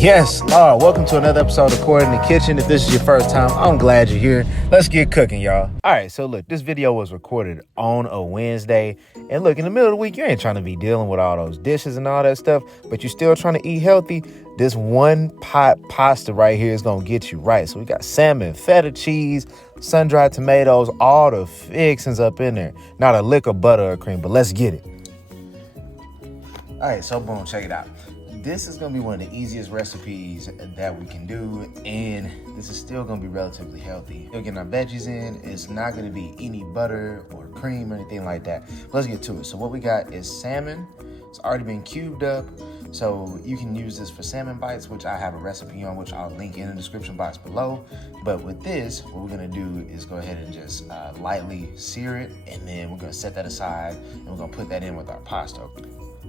Yes, welcome to another episode of Cord in the Kitchen. If this is your first time, I'm glad you're here. Let's get cooking, y'all. All right, so look, this video was recorded on a Wednesday. And look, in the middle of the week, you ain't trying to be dealing with all those dishes and all that stuff, but you're still trying to eat healthy. This one pot pasta right here is going to get you right. So we got salmon, feta cheese, sun-dried tomatoes, all the fixings up in there. Not a lick of butter or cream, but let's get it. All right, so boom, check it out. This is going to be one of the easiest recipes that we can do, and this is still going to be relatively healthy. We're getting our veggies in. It's not going to be any butter or cream or anything like that. Let's get to it. So what we got is salmon. It's already been cubed up, so you can use this for salmon bites, which I have a recipe on, which I'll link in the description box below. But with this, what we're going to do is go ahead and just lightly sear it, and then we're going to set that aside, and we're going to put that in with our pasta.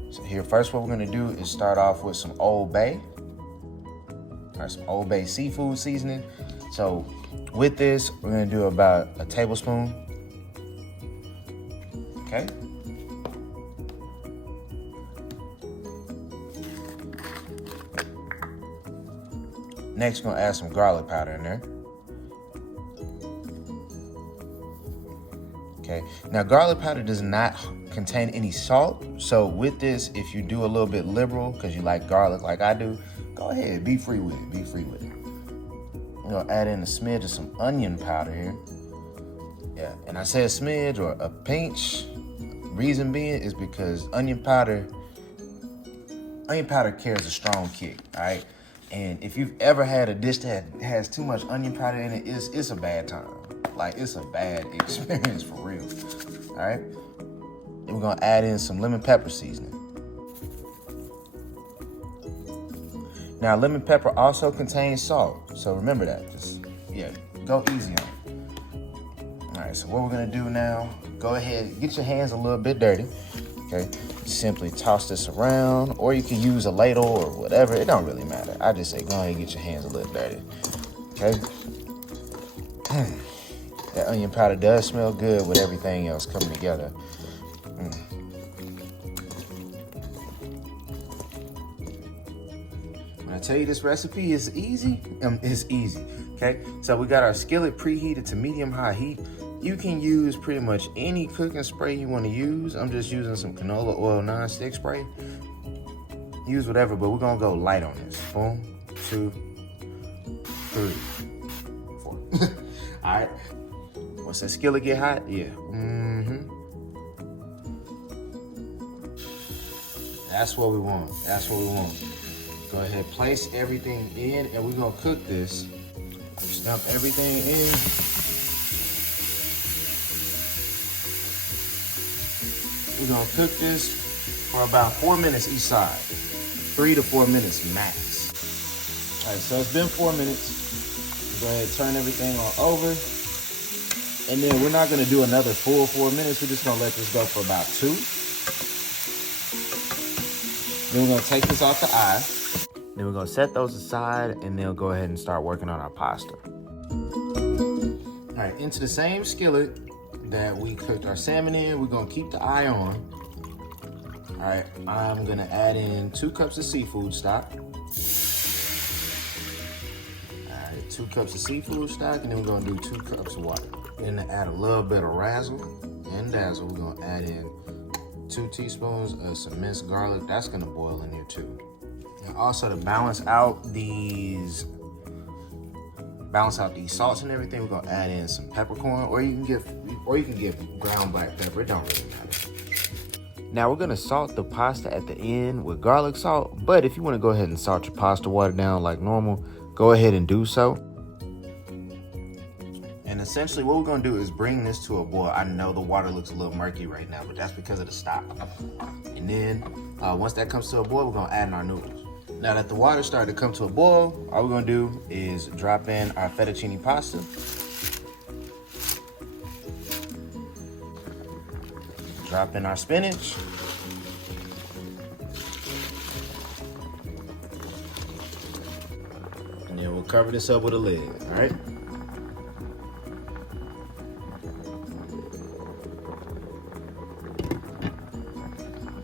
So here, first what we're gonna do is start off with some Old Bay, or some Old Bay seafood seasoning. So with this, we're gonna do about a tablespoon, okay? Next, we're gonna add some garlic powder in there. Okay, now garlic powder does not contain any salt, so with this, if you do a little bit liberal because you like garlic like I do, go ahead, be free with it, I'm gonna add in a smidge of some onion powder here. Yeah, and I say a smidge or a pinch. Reason being is because onion powder carries a strong kick, all right? And if you've ever had a dish that has too much onion powder in it, it's a bad time. Like, it's a bad experience for real, all right? And we're gonna add in some lemon pepper seasoning. Now, lemon pepper also contains salt, so remember that. Just, go easy on it. All right, so what we're gonna do now, go ahead, get your hands a little bit dirty, okay? Simply toss this around, or you can use a ladle or whatever. It don't really matter. I just say go ahead and get your hands a little dirty, okay? That onion powder does smell good with everything else coming together. When I tell you this recipe is easy, it's easy, okay? So we got our skillet preheated to medium-high heat. You can use pretty much any cooking spray you want to use. I'm just using some canola oil non-stick spray. Use whatever, but we're gonna go light on this. Boom, 2, 3, 4. All right. Once that skillet get hot, yeah. That's what we want. That's what we want. Go ahead, place everything in, and we're gonna cook this. Dump everything in. We're gonna cook this for about 4 minutes each side. 3 to 4 minutes max. All right, so it's been 4 minutes. Go ahead, turn everything on over. And then we're not gonna do another full 4 minutes. We're just gonna let this go for about 2. Then we're gonna take this off the eye. Then we're gonna set those aside, and then we'll go ahead and start working on our pasta. All right, into the same skillet that we cooked our salmon in, we're gonna keep the eye on. All right, I'm gonna add in 2 cups of seafood stock. All right, 2 cups of seafood stock, and then we're gonna do 2 cups of water. And to add a little bit of razzle and dazzle, we're gonna add in 2 teaspoons of some minced garlic. That's gonna boil in here too. And also to balance out these salts and everything, we're gonna add in some peppercorn, or you can get ground black pepper. It don't really matter. Now we're gonna salt the pasta at the end with garlic salt, but if you wanna go ahead and salt your pasta water down like normal, go ahead and do so. And essentially what we're gonna do is bring this to a boil. I know the water looks a little murky right now, but that's because of the stock. And then once that comes to a boil, we're gonna add in our noodles. Now that the water started to come to a boil, all we're gonna do is drop in our fettuccine pasta. Drop in our spinach. And then we'll cover this up with a lid, all right?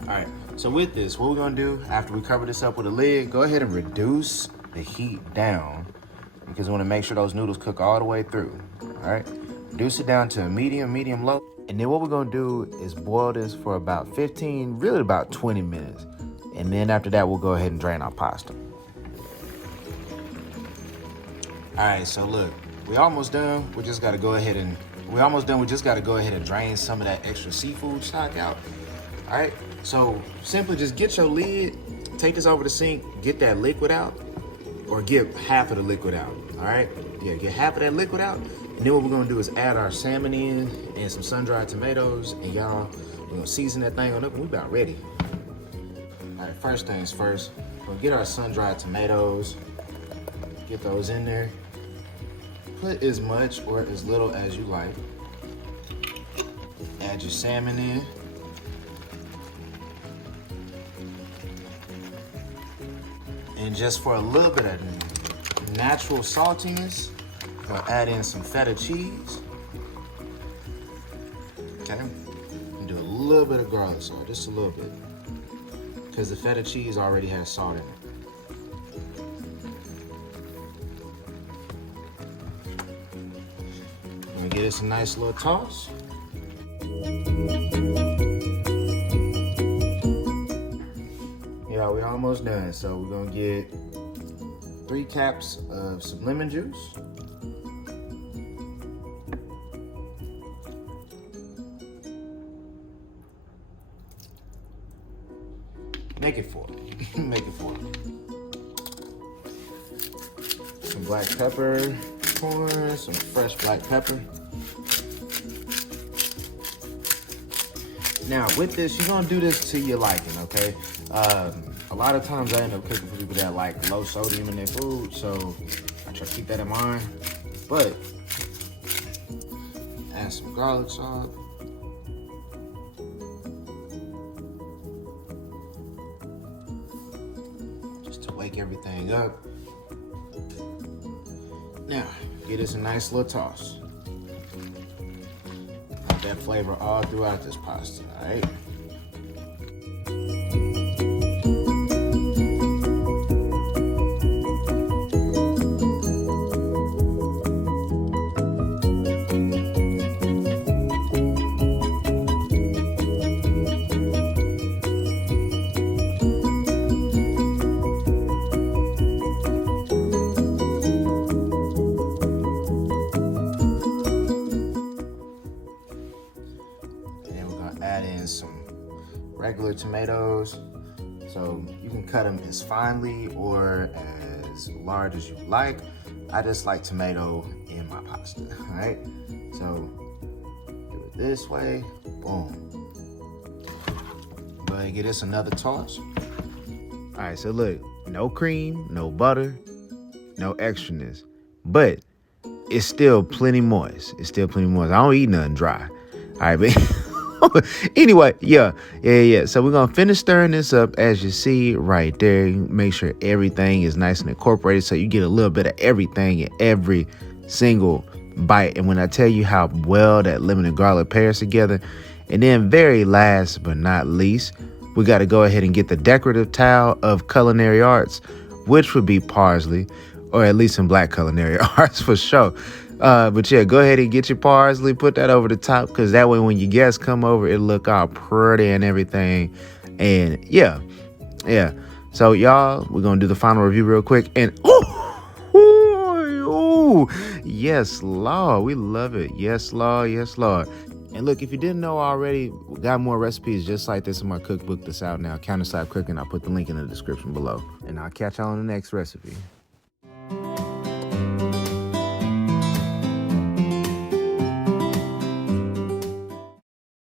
All right, so with this, what we're gonna do after we cover this up with a lid, go ahead and reduce the heat down because we want to make sure those noodles cook all the way through. All right, reduce it down to a medium low. And then what we're gonna do is boil this for about 15, really about 20 minutes. And then after that, we'll go ahead and drain our pasta. All right, so look, we almost done. We just gotta go ahead and, drain some of that extra seafood stock out. All right, so simply just get your lid, take this over the sink, get that liquid out, or get half of the liquid out, all right? Yeah, get half of that liquid out. And then what we're gonna do is add our salmon in and some sun-dried tomatoes, and y'all, we're gonna season that thing on up and we about ready. All right, first things first, we're gonna get our sun-dried tomatoes, get those in there. Put as much or as little as you like. Add your salmon in. And just for a little bit of natural saltiness, I'll add in some feta cheese. Okay, and do a little bit of garlic salt, just a little bit, because the feta cheese already has salt in it. I'm gonna give this a nice little toss. Yeah, we're almost done. So we're gonna get 3 caps of some lemon juice. Make it 4. Make it 4. Some black pepper, corn, some fresh black pepper. Now with this, you're gonna do this to your liking, okay? A lot of times I end up cooking for people that like low sodium in their food, so I try to keep that in mind. But add some garlic salt. Just to wake everything up. Now, give this a nice little toss. Put that flavor all throughout this pasta, all right? Add in some regular tomatoes. So you can cut them as finely or as large as you like. I just like tomato in my pasta, all right? So do it this way, boom. Go ahead and give this another toss. All right, so look, no cream, no butter, no extraness, but it's still plenty moist. It's still plenty moist. I don't eat nothing dry, all right, but anyway, yeah. So we're gonna finish stirring this up as you see right there. Make sure everything is nice and incorporated so you get a little bit of everything in every single bite. And when I tell you how well that lemon and garlic pairs together, and then very last but not least, we got to go ahead and get the decorative towel of culinary arts, which would be parsley, or at least in Black culinary arts for sure. But yeah, go ahead and get your parsley, put that over the top, because that way when your guests come over, it'll look all pretty and everything. And yeah. So y'all, we're gonna do the final review real quick. And yes, Lord, we love it. Yes, Lord. And look, if you didn't know already, we got more recipes just like this in my cookbook that's out now, Countertop Cooking. I'll put the link in the description below. And I'll catch y'all on the next recipe.